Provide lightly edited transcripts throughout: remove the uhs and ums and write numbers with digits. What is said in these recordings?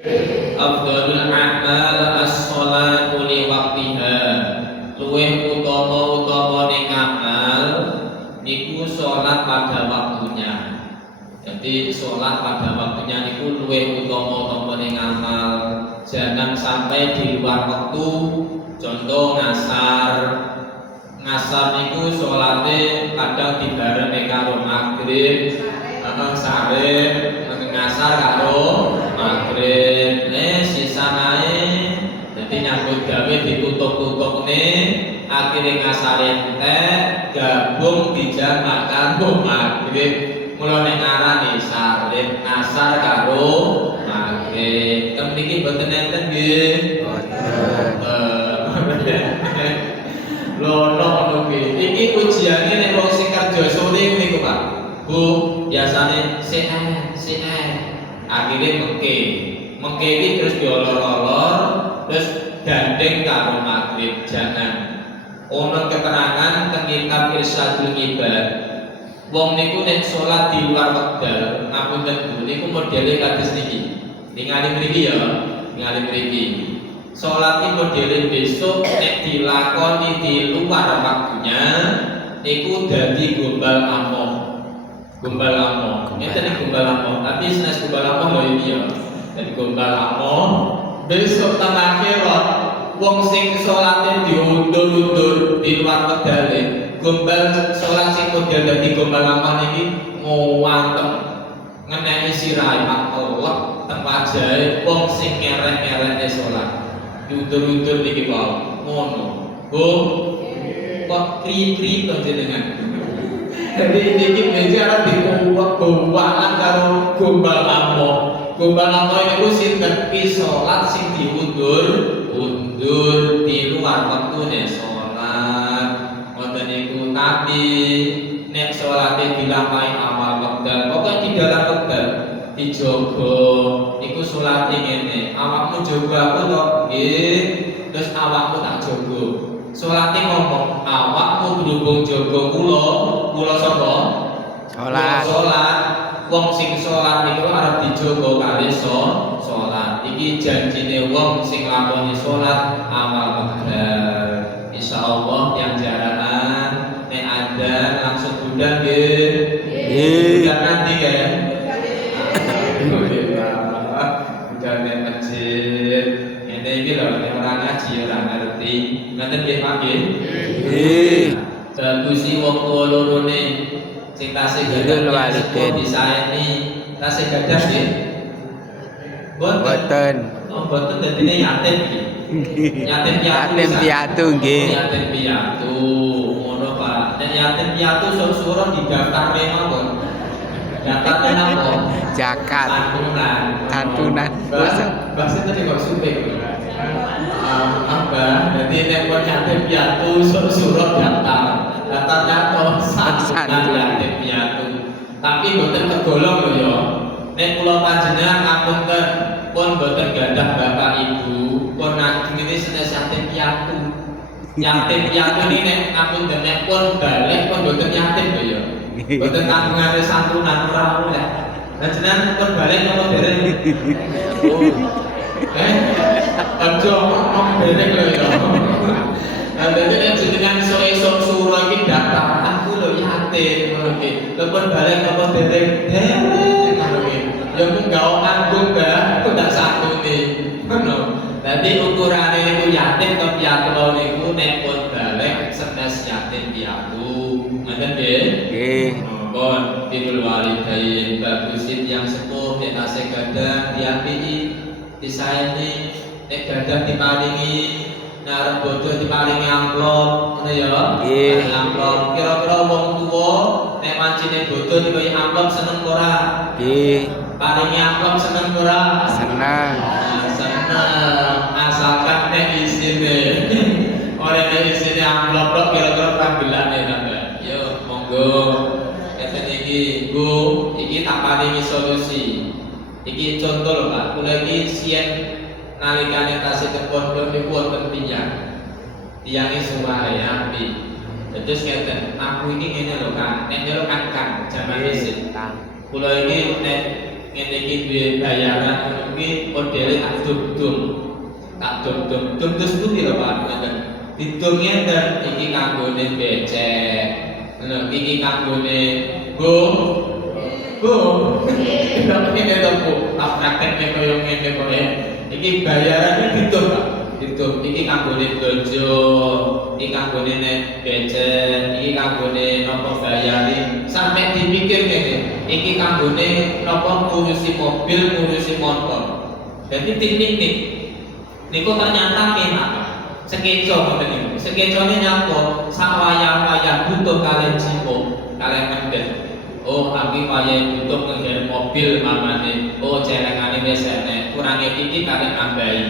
Afdhalul a'mal as-sholatu li waqtiha. Luwih utama ning amal niku salat pada waktunya. Jadi salat pada waktunya niku luwih utama ning amal. Jangan sampai di luar waktu. Contoh ngasar. Ngasar niku salate kadang dibareng karo maghrib, sare ngasar karo maghrib. Sisa nae jadi nyambut gawe ditutup-tutup nih akhirnya ngasar entek gabung dijamak karo maghrib. Mulane ngarani sare ngasar karo maghrib. Mriki boten enten nggih. Lono iki ujiane nek wong sing kerja sore niku Pak. Bu, biasane akhirnya mengke iki terus diolor-olor terus gandeng karo maghrib. Jangan ono keterangan teng kitab Irsyadul Ibad wong niku nek salat di luar wekdal ngapunten Bu niku modele kados niki. Ningali mriki ya, ningali mriki. Salat iki modele besok nek dilakoni di luar waktunya niku dadi gombal among. Gombal among. Ngeten gombal among. Tapi senes gombal among lho iki ya. Dadi gombal among besok teng akhirat wong sing salate diundur-undur di luar wekdale gombal salat sing model dadi gombal among iki ngowantem ngeneki sirahe Allah teng wajahe wong sing ngerek-ngerekne salat. Diundur-undur niki wae ngono. Bu, kok kri-kri panjenengan. Jadi niki bicara diuwak-uwakan karo gombal among. Gombal among niku sinten salat sing diundur di luar waktune salat. Ngoten niku tapi nek salate dilampahi amal wekdal, pokoke di dalam wekdal dijogo iku salate ngene. Awakmu jogo aku to, nggih. Terus awakmu tak jogo. Salate ngomong, awakmu berhubung jogo kula sapa? Salat. Wong sing salat niku arep dijogo kali salat. Iki janjine wong sing lakoni salat amal wekdal. Insyaallah yang jaranan nek ada langsung budal nggih. Budal nanti ya. Budal nek masjid. Ngene iki lho nek ora ngaji ora ngerti. Ngoten nggih Pak nggih. Nggih. Bagusi wong tuwa lorone sing tasih gadah disaeni tasih gadah nggih. Boten. Oh, boten dadine yatim iki. Yatim piatu nggih. Yatim piatu. Ngono Pak. Nek yatim piatu sok-sok didaftar mawon. Daftar napa? Zakat. Santunan. Bahasa tadi kok suwe. Jadi nek wong yatim piatu sok-sok daftar. Daftarnya kok santunan yatim piatu. Tapi boten tergolong lho ya. Nek kula panjenengan ngapunten pun boten gadah bapak ibu, pun naging ini senes yatim piatu. Yatim piatu ini nek ngapunten nek pun balik pun boten yatim lho ya. Boten tanggungan santunan ora oleh. Lah jenengan pun balik napa dereng? Aja ngomong dereng lho ya. Lah dadi nek jenengan esuk sura iki daftar aku lho yatim ngono iki. Lha pun balik napa dereng? Ya mung nganggung Mbah, itu ndak sakune. Ngono. Dadi ukurane niku yatim kok piatu niku nek pun balik senes yatim piatu. Ngoten nggih? Nggih. Mohon bidul walidain bagusin yang sepuh nek tasih gadah diapiki, disaeni, nek gadah diparingi, narep bodoh diparingi amplop, ngono ya. Nggih. Amplop. Kira-kira wong tuwa nek mancine bodoh diparingi amplop seneng ora? Nggih. Paringi amplop seneng ora? Seneng. Seneng. Asalkan nek isine. Ora nek isine amplop kok kira-kira panggelane sampean. Yo monggo. Keten iki, Bu, iki tak paringi solusi. Iki contoh lho Pak. Kula iki sien nalikane tasih teng pondok niku wonten tiyang. Tiyange suwahe apik. Terus ngeten, aku iki ngene lho Kang, nek nyeluk Kang jaman isin. Kula iki nek ngene iki duwe bayaran iki modele tak dum-dum. Tak dum-dum terus kuwi lho Pak ngoten. Didum ngeten iki kanggone becek. Lho iki kanggone Bu. Ndak ngene to Bu. Tak praktekne koyo ngene kok ya. Iki bayarane didum Pak. Didum iki kanggone bojo, iki kanggone nek becek, iki kanggone napa bayari sampai dipikir ngene. Iki kanggone napa ngurusi mobil, ngurusi motor. Jadi teknik niku ternyata enak. Sekeco ngoten niku. Sekecone nyapa? Sak wayah-wayah butuh kalian cipo, kalian mendhet. Oh, aku wayah butuh ngger mobil mamane. Oh, celengane wis enek. Kurange iki kalian nambahi.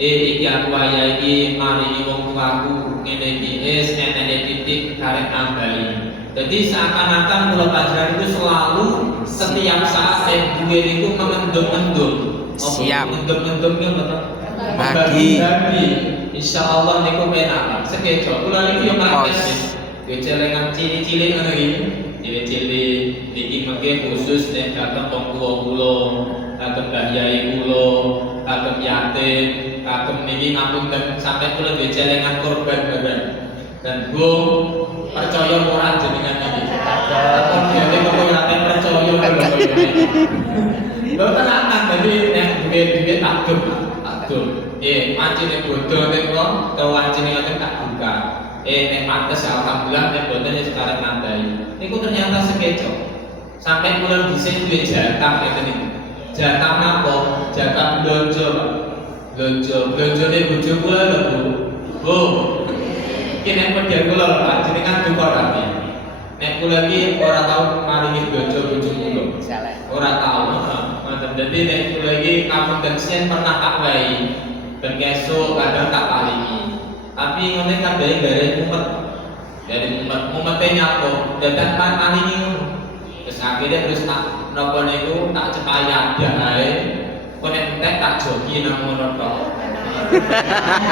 Iki aku wayah iki maringi wong tuaku ngene iki wis enene titik kalian nambahi. Jadi seakan-akan kula pelajaran itu selalu setiap saat duwe niku mengendum-endum. Siap. Mengendum-endum ki betul. Bagi. Insya Allah niku menak. Sekeco. Kula niki yo praktis. Yo celengan cilik-cilik ngono iki. Cilik-cilik iki mengke khusus nek dateng wong tuwa kula, dateng mbah yai kula, dateng yatim, dateng niki ngapunten sampai kula yo celengan korban bareng. Dan Bu percaya ora jenengan iki. Apa dene kok ora percaya lho kok ini. Lho tenanan dadi nek duwe takdum. Mancine bodho niku kewancine ngoten tak buka. Nek pantes alhamdulillah nek boten ya sekarang nambahi. Niku ternyata sekeco. Sampai kula dhisik duwe jatah ngeten niku. Jatah napa? Jatah blonjo, Pak. Blonjone bojo kula lho, Bu. Bu. Iki nek model kula lho, Pak, jenengan duka rapi. Nek kula iki ora tau maringi blonjo bojo kula. Ora tau. Jadi nek kula iki kapunten sien pernah tak wahi. Ben kesuk kadang tak paringi. Tapi ngene kadang dari mumet. Dari mumete nyapa? Dadak paringi ngono. Terus akhirnya terus tak napa niku tak cepaya ae. Kok nek entek tak joki nang ngono tok.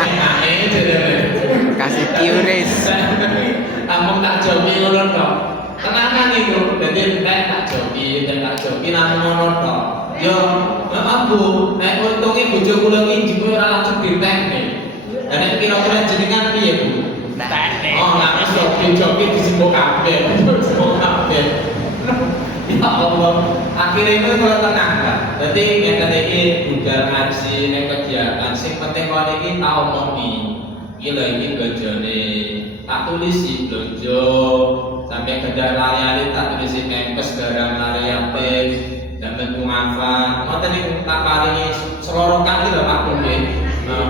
Enake jare. Kasih kiuris. Ampun tak joki ngono tok. Tenanan itu, jadi tak joki nang ngono tok. Yo, maaf Bu, nek untunge bojo kula iki jebul ora langsung ditekne. Lah nek kira-kira jenengan piye Bu? Tekne. Oh, nek wis joki disembok kabeh, disembok kabeh. Ya Allah, akhirnya itu kalau tenang kan. Jadi ngeten iki budal ngaji nek kegiatan sing penting kok niki tak omongi. Iki lho iki blonjone. Tak tulisi blonjo sampai kedar lari tak tulisi kempes garang lari yatim. Dan tentu ngafa, ngoten niku tak paringi selorokan iki lho Pak Bu nggih.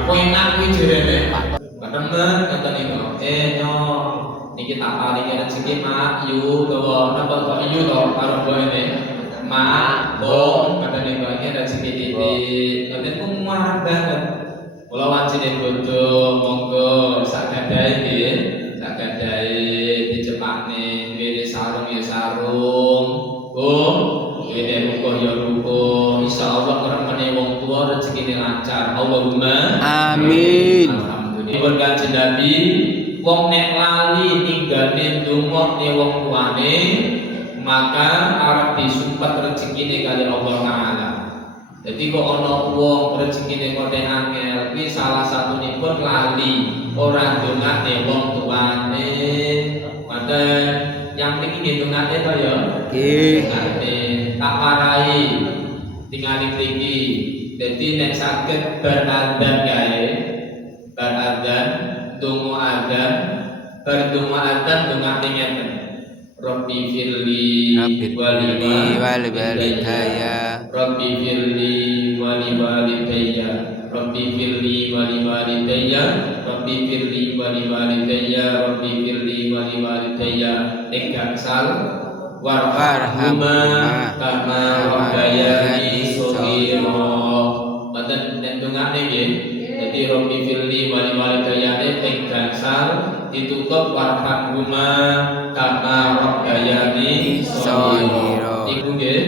Kowe enak kuwi jerene. Temen ngoten niku. Nyo niki tak paringi rezeki Mak yu utawa napa kok yu to karo mbokne. Mak, Bong, ngoten niku iki rezeki titik. Ngoten ku murah banget. Kula wancine bodho monggo sak gadahe nggih. Sak gadahe dicepakne ngene sarung ya sarung. Bong ini ruko ya ruko, insya Allah keremane wong tua rezeki lancar. Allahumma amin. Alhamdulillah. Berkanjeng Nabi, wong nek lali ninggale ndongone wong tuane, maka arep disumpet rezekine kali Allah Taala. Jadi kok ana wong rezekine kok angel, kuwi salah satunipun lali ora ndongane wong tuane. Mboten yang niki ndongane to ya. Nggih. Tak parai tinggal tinggi. Jadi nek saged beradzan gawe, beradzan, donga adzan, berdonga adzan donga ngeten. Rabbi firli wali walidayya. Rabbi firli wali walidayya. Rabbi firli wali walidayya. Rabbi firli wali walidayya. Rabbi firli wali walidayya. Gangsal warhamhuma kama rabbayani shaghira. Mboten nek dongane nggih. Dadi Rabbi firli wali walidayya ing gangsal ditutup warhamhuma kama rabbayani shaghira. Iku nggih